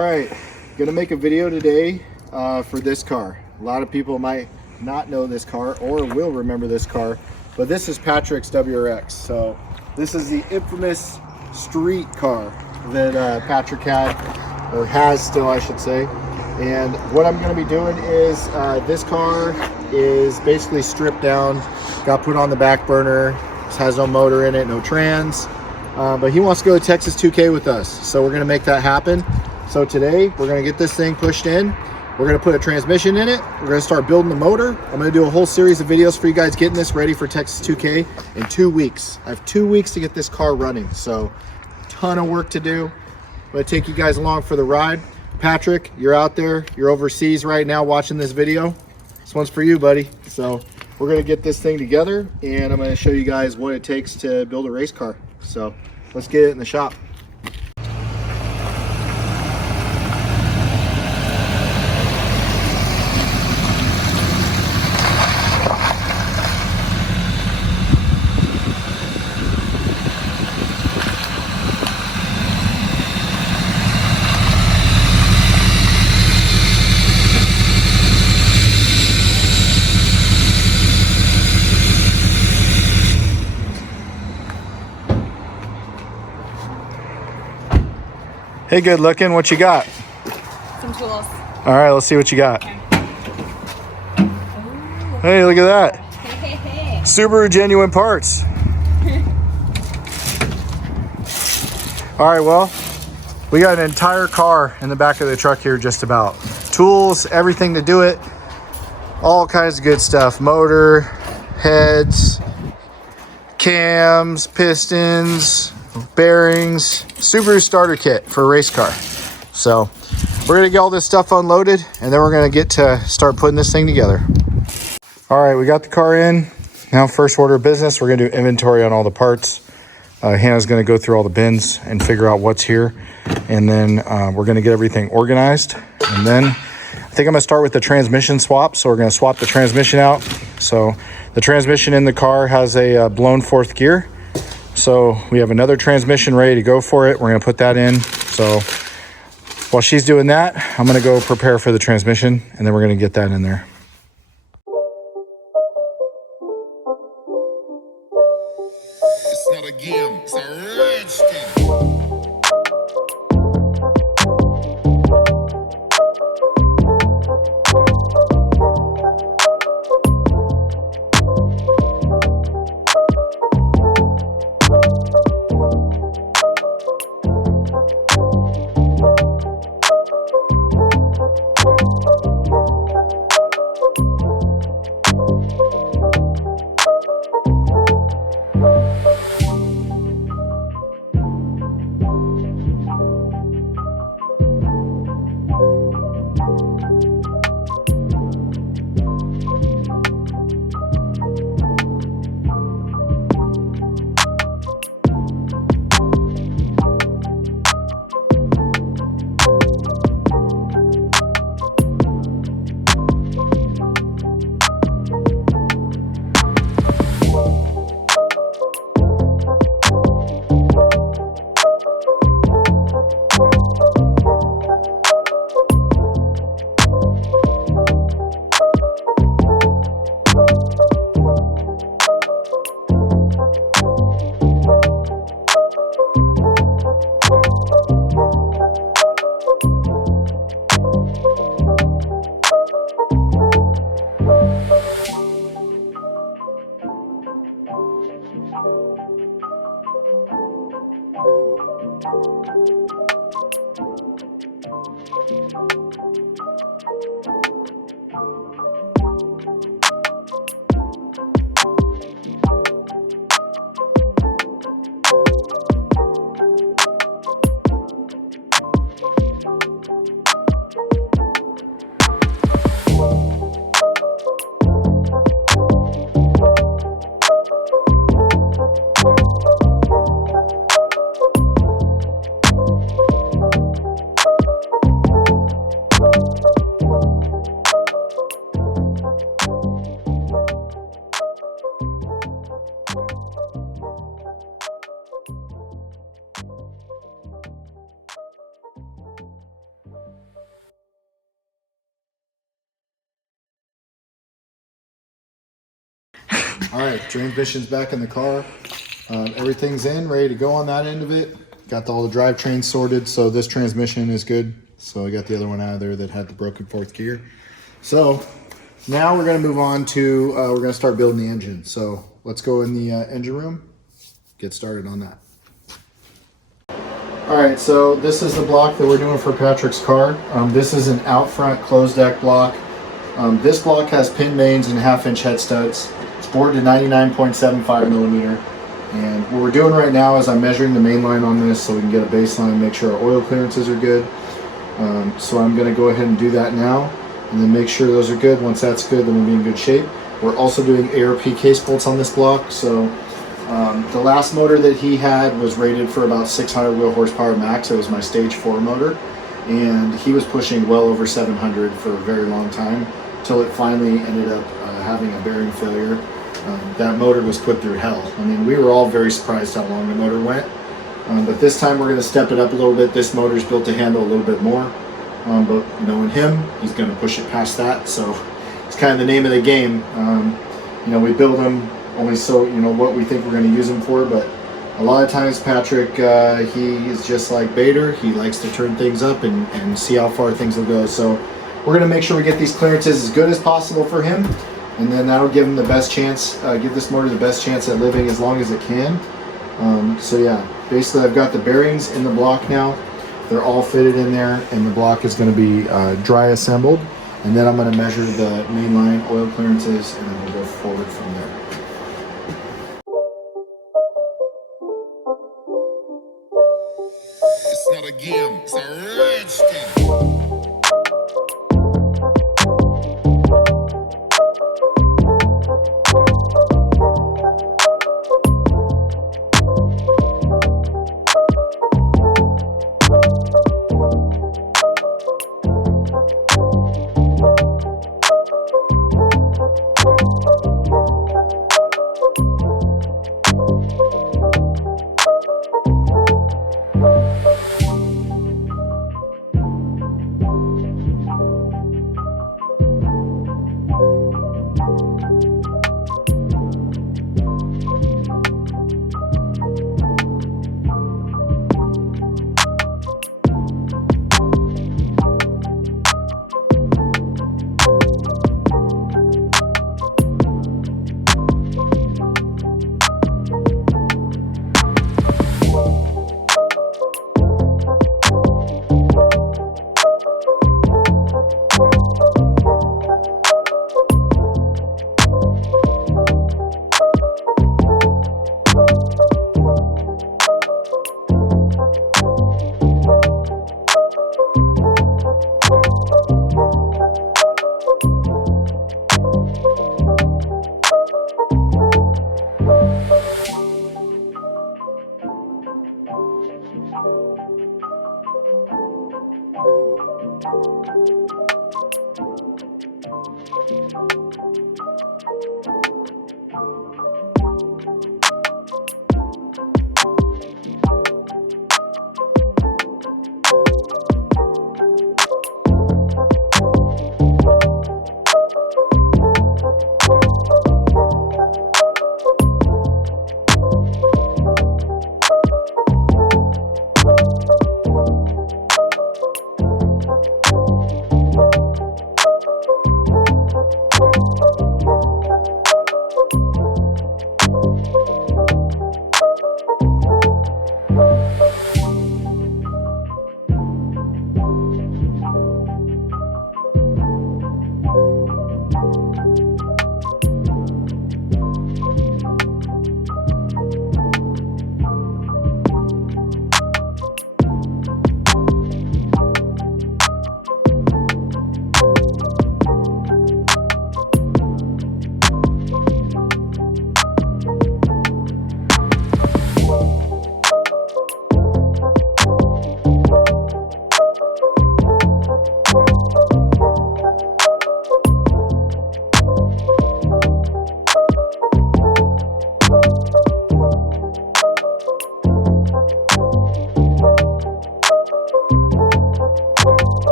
Alright, gonna make a video today for this car. A lot of people might not know this car or will remember this car, but this is Patrick's WRX. So this is the infamous street car that Patrick had, or has still I should say. And what I'm going to be doing is this car is basically stripped down, got put on the back burner. It has no motor in it, no trans, but he wants to go to Texas 2K with us, so we're going to make that happen. So today we're going to get this thing pushed in. We're going to put a transmission in it. We're going to start building the motor. I'm going to do a whole series of videos for you guys getting this ready for Texas 2K in 2 weeks. I have 2 weeks to get this car running, so ton of work to do. I'm going to take you guys along for the ride. Patrick, you're out there, you're overseas right now watching this video. This one's for you, buddy. So we're going to get this thing together, and I'm going to show you guys what it takes to build a race car. So let's get it in the shop. Hey, good looking. What you got? Some tools. All right, let's see what you got. Okay. Hey, look at that. Hey. Subaru genuine parts. All right, well, we got an entire car in the back of the truck here, just about. Tools, everything to do it. All kinds of good stuff. Motor, heads, cams, pistons, bearings, Subaru starter kit for a race car. So we're gonna get all this stuff unloaded, and then we're gonna get to start putting this thing together. All right, we got the car in. Now first order of business, we're gonna do inventory on all the parts. Hannah's gonna go through all the bins and figure out what's here, and then we're gonna get everything organized. And then I think I'm gonna start with the transmission swap. So we're gonna swap the transmission out. So the transmission in the car has a blown fourth gear. So we have another transmission ready to go for it. We're going to put that in. So while she's doing that, I'm going to go prepare for the transmission, and then we're going to get that in there. It's not a game, it's a rich thing. All right, transmission's back in the car. Everything's in, ready to go on that end of it. Got all the drivetrains sorted, so this transmission is good. So I got the other one out of there that had the broken fourth gear. So now we're gonna move on to, we're gonna start building the engine. So let's go in the engine room, get started on that. All right, so this is the block that we're doing for Patrick's car. This is an out front closed deck block. This block has pin mains and 1/2-inch head studs. It's bored to 99.75 millimeter. And what we're doing right now is I'm measuring the main line on this so we can get a baseline, make sure our oil clearances are good. So I'm gonna go ahead and do that now and then make sure those are good. Once that's good, then we'll be in good shape. We're also doing ARP case bolts on this block. So the last motor that he had was rated for about 600 wheel horsepower max. It was my stage 4 motor, and he was pushing well over 700 for a very long time till it finally ended up having a bearing failure. That motor was put through hell. I mean, we were all very surprised how long the motor went, but this time we're going to step it up a little bit. This motor's built to handle a little bit more, but knowing him, he's going to push it past that. So it's kind of the name of the game. You know, we build them only so, you know, what we think we're going to use them for, but a lot of times Patrick, he is just like Bader. He likes to turn things up and see how far things will go. So we're going to make sure we get these clearances as good as possible for him, and then that'll give him the best chance, give this motor the best chance at living as long as it can. So yeah, basically I've got the bearings in the block now. They're all fitted in there, and the block is going to be dry assembled, and then I'm going to measure the mainline oil clearances, and then we'll go forward from there. It's not a game, it's a redskin.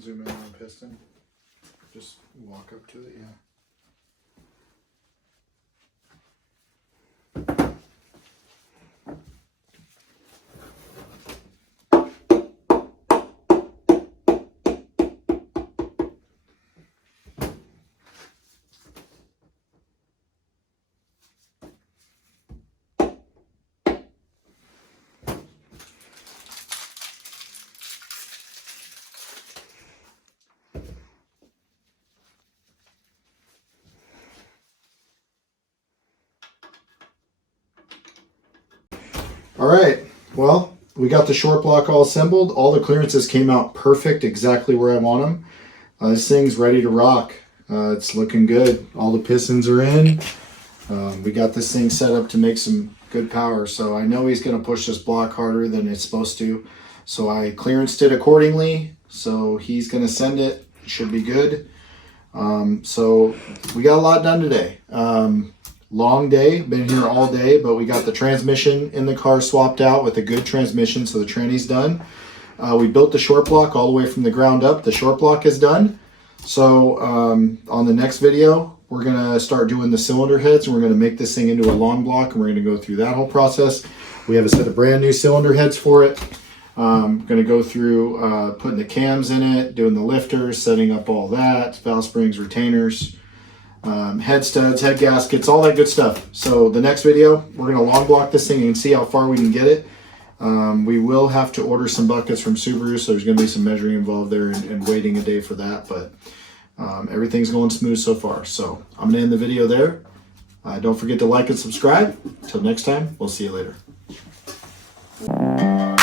zoom in on the piston. Just walk up to it, yeah. All right, well, we got the short block all assembled. All the clearances came out perfect, exactly where I want them. This thing's ready to rock. It's looking good. All the pistons are in. We got this thing set up to make some good power. So I know he's going to push this block harder than it's supposed to. So I clearanced it accordingly. So he's going to send it. It should be good. So we got a lot done today. Long day, been here all day, but we got the transmission in the car swapped out with a good transmission, so the tranny's done. We built the short block all the way from the ground up. The short block is done. So on the next video, we're gonna start doing the cylinder heads, and we're gonna make this thing into a long block, and we're gonna go through that whole process. We have a set of brand new cylinder heads for it. Gonna go through putting the cams in it, doing the lifters, setting up all that, valve springs, retainers, head studs, head gaskets, all that good stuff. So the next video, we're going to long block this thing and see how far we can get it. We will have to order some buckets from Subaru, so there's going to be some measuring involved there and waiting a day for that. But everything's going smooth so far. So I'm going to end the video there. Don't forget to like and subscribe. Until next time, we'll see you later.